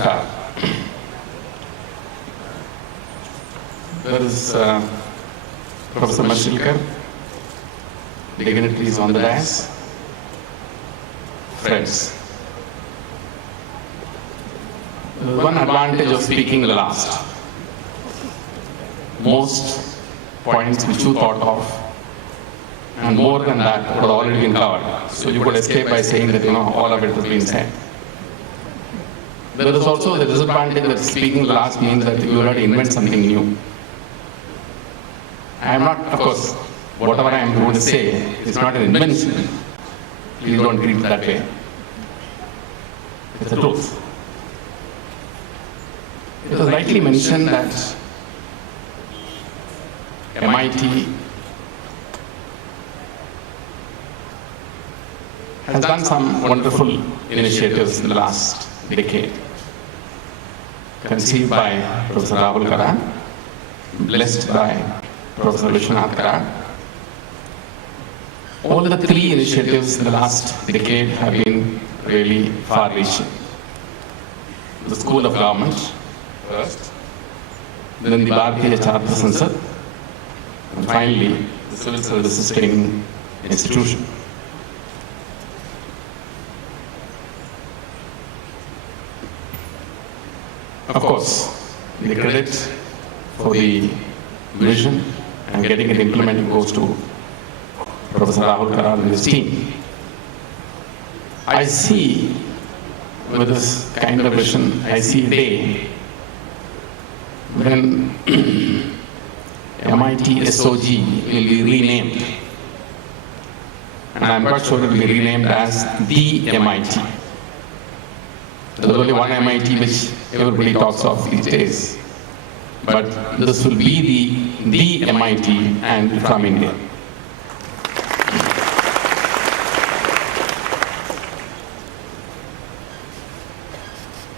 Namaskar. There is Professor Mashilkar, dignitaries on the dais, friends. One advantage of speaking last. Most points which you thought of, and more than that, would have already been covered. So you could escape by saying that, all of it has been said. There is also the disadvantage that speaking last means that you have to invent something new. I am not, of course, whatever I am going to say is not an invention. Please don't treat it that way. It's the truth. It was rightly mentioned that MIT has done some wonderful initiatives in the last decade. Conceived by Professor Rahul Karan, blessed by Professor Vishwanath Karan. All the three initiatives in the last decade have been really far-reaching. The School of Government first, then the Bharatiya Charter Sansad, and finally the Civil Services Training Institution. Of course, the credit for the vision and getting it implemented goes to Professor Rahul Karan and his team. I see, with this kind of vision, I see a day when MIT-SOG will be renamed. And I'm quite sure it will be renamed as the MIT. There's only one MIT which everybody talks of these days. But this will be the MIT and from India.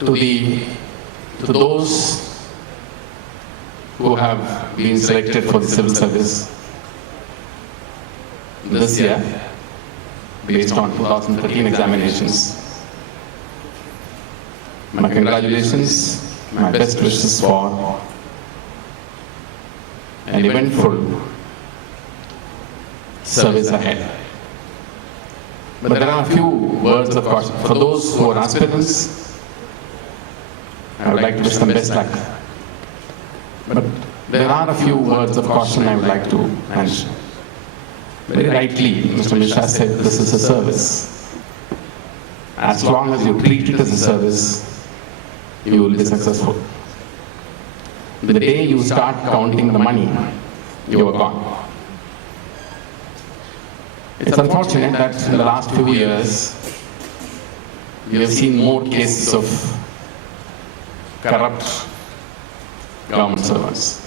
To those who have been selected for the civil service this year, based on 2013 examinations, my congratulations, my best wishes for an eventful service ahead. But there are a few words of caution. For those who are aspirants, I would like to wish them best luck. But there are a few words of caution I would like to mention. Very rightly, Mr. Mishra said this is a service. As long as you treat it as a service, you will be successful. The day you start counting the money, you are gone. It's unfortunate that in the last few years, we have seen more cases of corrupt government servants.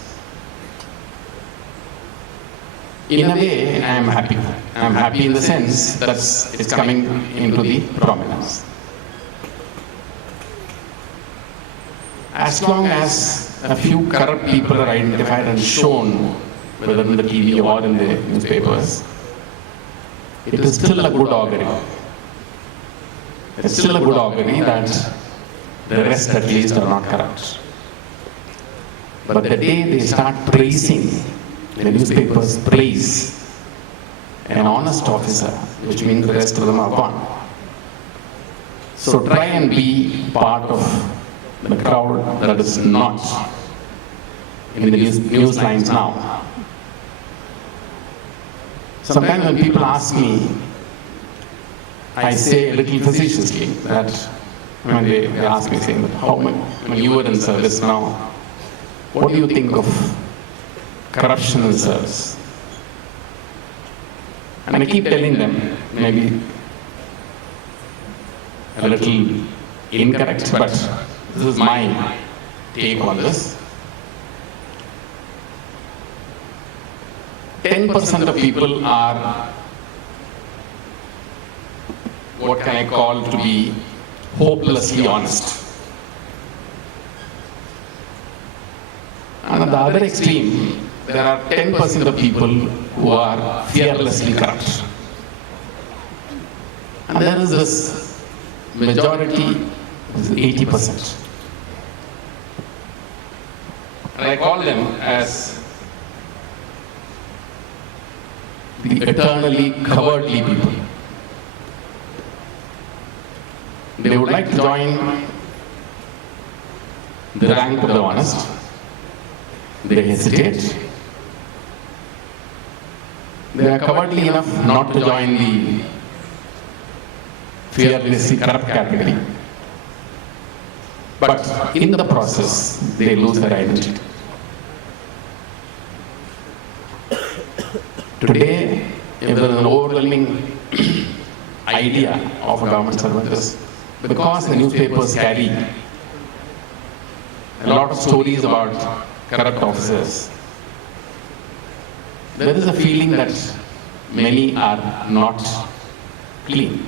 In a way, I am happy. I am happy in the sense that it's coming into the prominence. As long as a few corrupt people are identified and shown, whether in the TV or in the newspapers, it is still a good augury. It's still a good augury that the rest at least are not corrupt. But the day they start praising, the newspapers praise an honest officer, which means the rest of them are gone. So try and be part of the crowd that is not in the news lines now. Sometimes when people ask me, I say a little facetiously that when they ask me, saying, how when you were in service now, what do you think of corruption in service? And I keep telling them, maybe a little incorrect, but this is my take on this. 10% of people are what can I call to be hopelessly honest. And at the other extreme, there are 10% of people who are fearlessly corrupt. And there is this majority, 80%. I call them as the eternally cowardly people. They would like to join the rank of the honest. They hesitate. They are cowardly enough not to join the fearlessly corrupt category. But in the process, they lose their identity. Today, if there is an overwhelming idea of a government servant, is because the newspapers carry a lot of stories about corrupt officers, there is a feeling that many are not clean,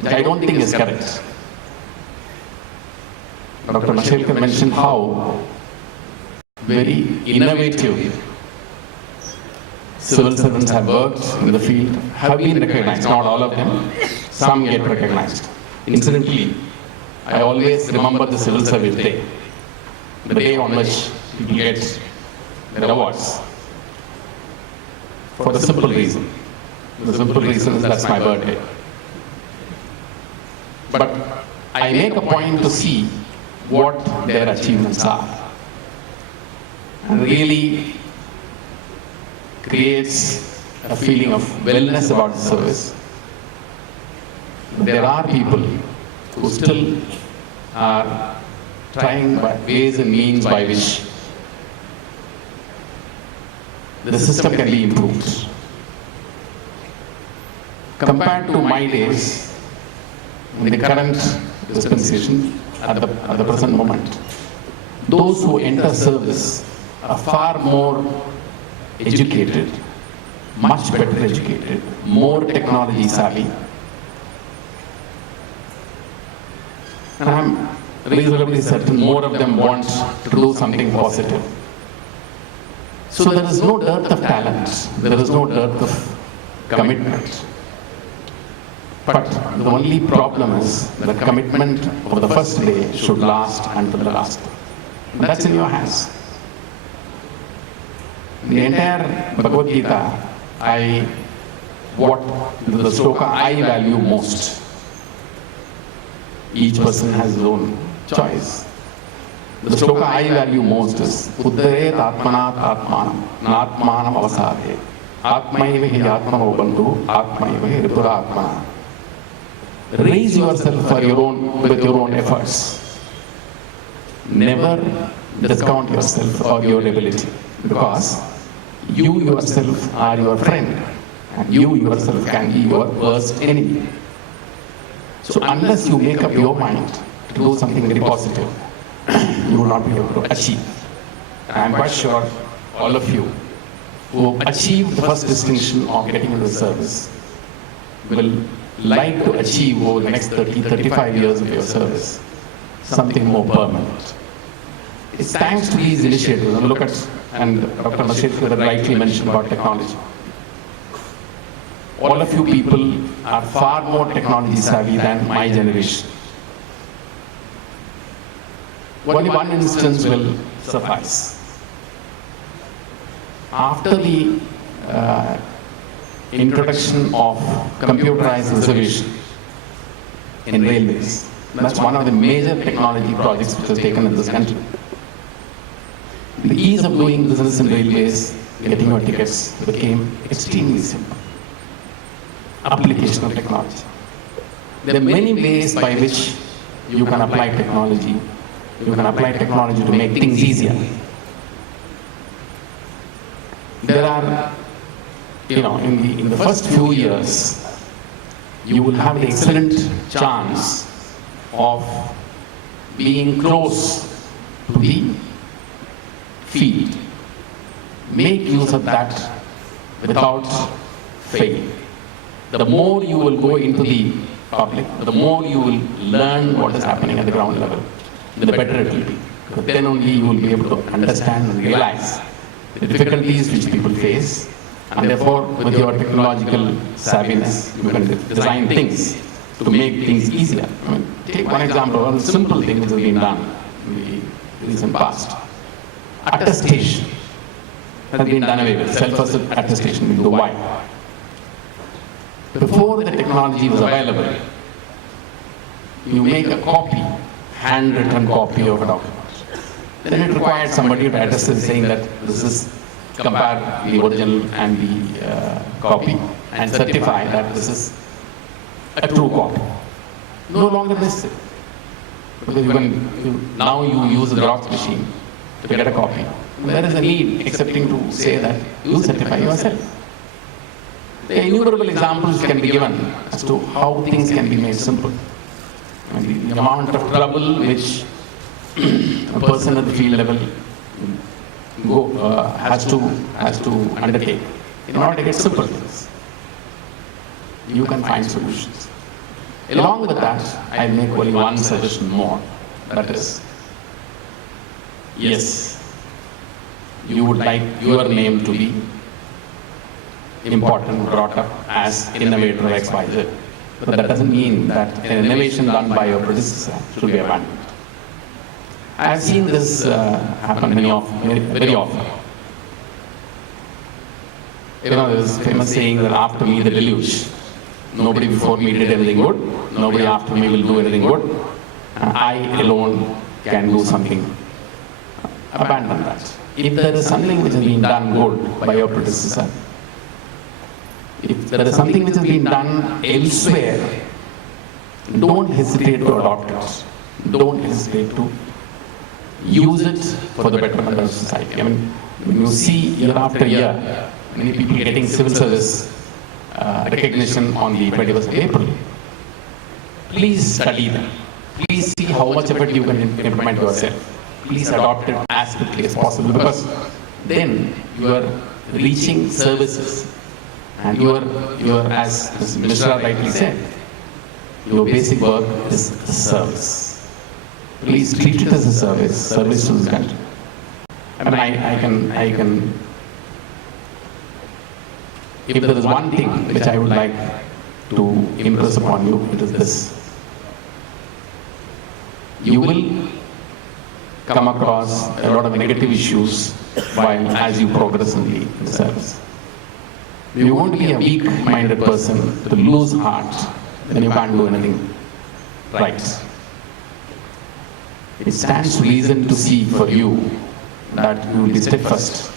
which I don't think is correct. Dr. Mashelkar mentioned how very innovative civil servants have worked in the field, have been recognized, not all of them, some get recognized. Incidentally, I always remember the Civil Service Day, the day on which people get their awards, for the simple reason. The simple reason is that's my birthday. But I make a point to see what their achievements are, and really creates a feeling of wellness about the service. There are people who still are trying ways and means by which the system can be improved. Compared to my days, in the current dispensation, at the present moment, those who enter service are far more educated, much better educated, more technology savvy. And I'm reasonably certain more of them want to do something positive. So there is no dearth of talent, there is no dearth of commitment. But the only problem is that the commitment of the first day should last until the last day. And that's in your hands. The entire Bhagavad Gita, what the sloka I value most. Each person has his own choice. The sloka I value most is Uddharet Atmanat Atmanam Natmanam Avasare Atmaiva hi Atmano Bandhu Atmaiva hi Ripura Atmana. Raise yourself with your own efforts. Never discount yourself or your ability, because you yourself are your friend and you yourself can be your worst enemy. So unless you make up your mind to do something very positive, you will not be able to achieve. And I am quite sure all of you who achieved the first distinction of getting into the service will like to achieve over the next 30, 35 years of your service something more permanent. It's thanks to these initiatives. Look at, and Dr. Mashelkar rightly mentioned about technology. All of you people are far more technology savvy than my generation. Only one instance will suffice. After the introduction of computerized reservation in railways, that's one of the major technology projects which was taken in this country. The ease of doing business in railways, getting your tickets, became extremely simple. Application of technology. There are many ways by which you can apply technology. You can apply technology to make things easier. There are, in the first few years, you will have the excellent chance of being close to the field. Make use of that without fail. The more you will go into the public, the more you will learn what is happening at the ground level, the better it will be. Because then only you will be able to understand and realize the difficulties which people face, and therefore with your technological savviness, you can design things to make things easier. Take one example, one simple thing which has been done in the recent past. attestation has been done away with. Self-attestation will do. Why? Before the technology was available, you make a copy, handwritten copy of a document. Then it required somebody to attest it, saying that this is, compare the original and the copy and certify that this is a true copy. No longer necessary. Because now you use a Xerox machine to get a copy. There is a need excepting to say that you certify yourself. The innumerable examples can be given as to how things can be made simple. And the amount of trouble which a person at the field level has to undertake in order to get simple things. You can find solutions. Along with that, I make only one suggestion more. That is, yes, you would like your name to be important, brought up as innovator XYZ. But that doesn't mean that an innovation done by your predecessor should be abandoned. I have seen this happen very often. You know, there's a famous saying that after me the deluge. Nobody before me did anything good. Nobody after me will do anything good. I alone can do something. Abandon that. If there is something which has been done good by your predecessor, if there is something which has been done elsewhere, don't hesitate to adopt it. Don't hesitate to use it for the betterment of society. I mean, when you see year after year, many people getting civil service recognition on the 21st of April, please study them. Please see how much of it you can implement yourself. Please adopt it as quickly as possible, because then you are reaching services and you are, as Mr. Mishra rightly said, your basic work is a service. Please treat it as a service to the country. I mean, I can, if there is one thing which I would like to impress upon you, it is this. You will come across a lot of negative issues as you progress in the service. You won't be a weak-minded person to lose heart, then you can't do anything right. It stands to reason to see for you that you will be steadfast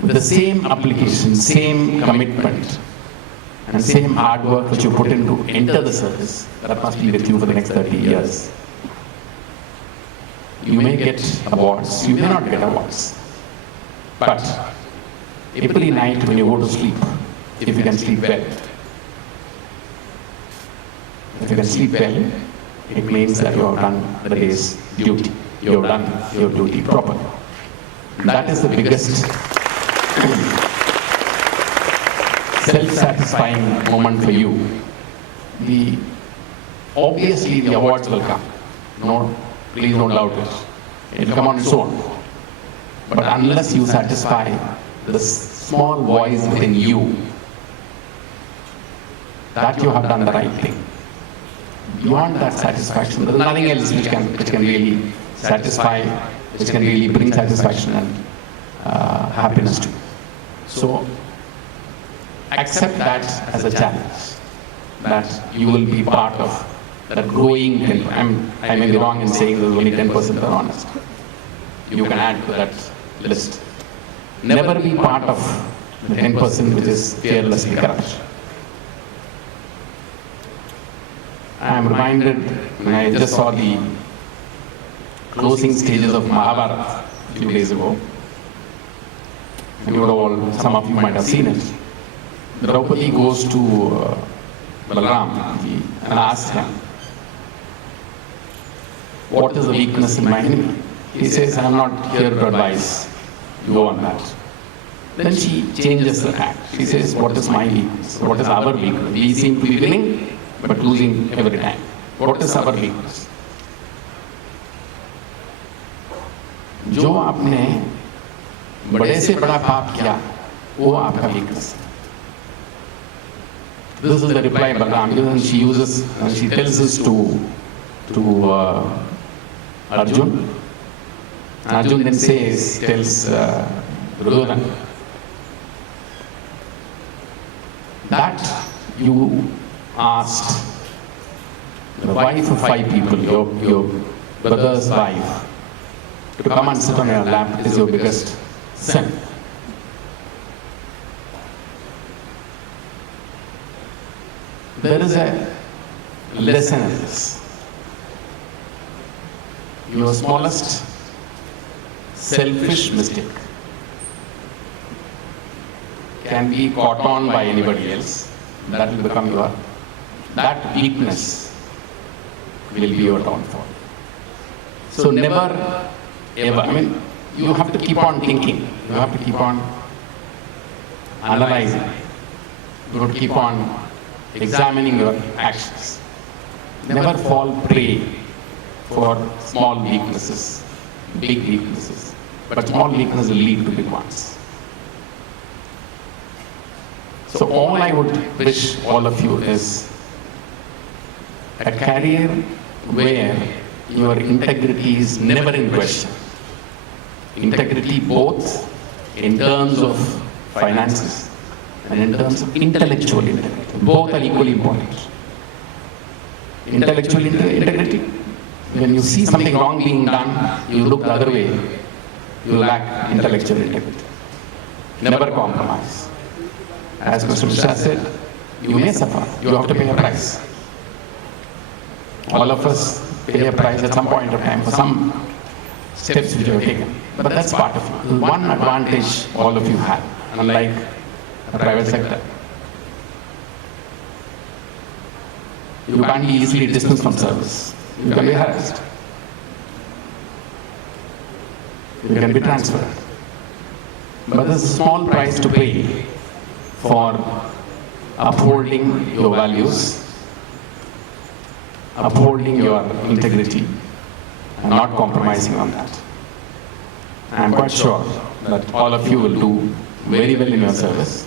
with the same application, same commitment, and same hard work which you put in to enter the service. That must be with you for the next 30 years. You may get awards, you may not get awards. But every night when you go to sleep, if you can sleep well, it means that you have done the day's duty. You have done your duty properly. That is the biggest self-satisfying moment for you. Obviously the awards will come. No, please don't doubt it. It will come on its own. But unless you satisfy the small voice within you that you have done the right thing, beyond that satisfaction, there is nothing else which can really satisfy, which can really bring satisfaction and happiness to you. So accept that as a challenge, that you will be part of that growing 10%. I may be wrong in saying there's only 10% that are honest. You can add to that list. Never be part of the 10% which is fearlessly corrupt. I am reminded when I just saw the closing stages of Mahabharata a few days ago, and some of you might have seen it. Draupadi goes to Balaram and asks him, what is the weakness in my enemy? He says, I am not here to advise you on that. Then she changes the tack. She says, what is my weakness? What is our weakness? We seem to be winning, but losing every time. What is our weakness? जो आपने बड़े से बड़ा पाप किया, वो आपका weakness. This is the reply Balaram gives, and she tells this to Arjun. Arjun then tells Duryodhana that you asked the wife of 5 people, your brother's wife, to come and sit on your lap is your biggest sin. There is a lesson in this. Your smallest selfish mistake can be caught on by anybody else. That will become that weakness will be your downfall. So never ever, you have to keep on thinking. You have to keep on analyzing. You have to keep on examining your actions. Never fall prey for small weaknesses, big weaknesses. But small weaknesses will lead to big ones. So all I would wish all of you is a career where your integrity is never in question. Integrity both in terms of finances and in terms of intellectual integrity. Both are equally important. Intellectual integrity, when you see something wrong being done, you look the other way, you lack intellectual integrity. Never compromise. As Mr. Mishra said, you may suffer, you have to pay a price. All of us pay a price at some point of time for some steps which you have taken. But that's part of it. One advantage all of you have, unlike the private sector. You can't be easily dismissed from service. You can be harassed. You can be transferred. But there's a small price to pay for upholding your values, upholding your integrity, and not compromising on that. I'm quite sure that all of you will do very well in your service,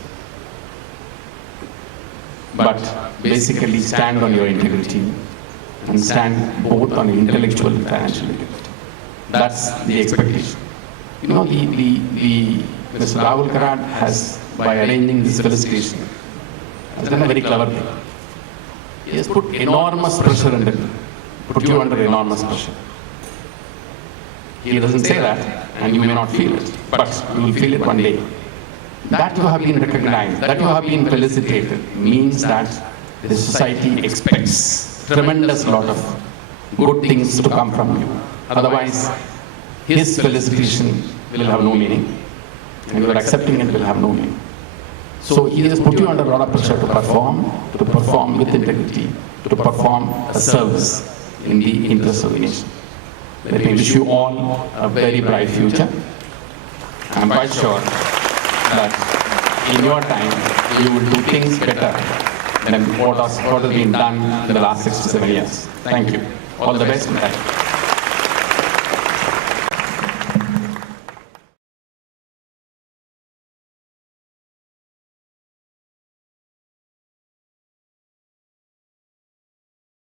but basically stand on your integrity and stand both on intellectual and financial integrity. That's the expectation. You know, Mr. Rahul Karad has, by arranging this felicitation, has done a very clever thing. He has put enormous pressure under you, put you under enormous pressure. He doesn't say that, and you may not feel it, but you will feel it one day. That you have been recognized, that you have been felicitated, means that the society expects tremendous lot of good things to come from you. Otherwise, his felicitation will have no meaning, and your accepting it will have no meaning. So he has put you under a lot of pressure to perform with integrity, to perform a service in the interest of the nation. Let me wish you all a very bright future. I'm quite sure that in your time, you will do things better than what has been done in the last 6 to 7 years. Thank you. All the best and thank you.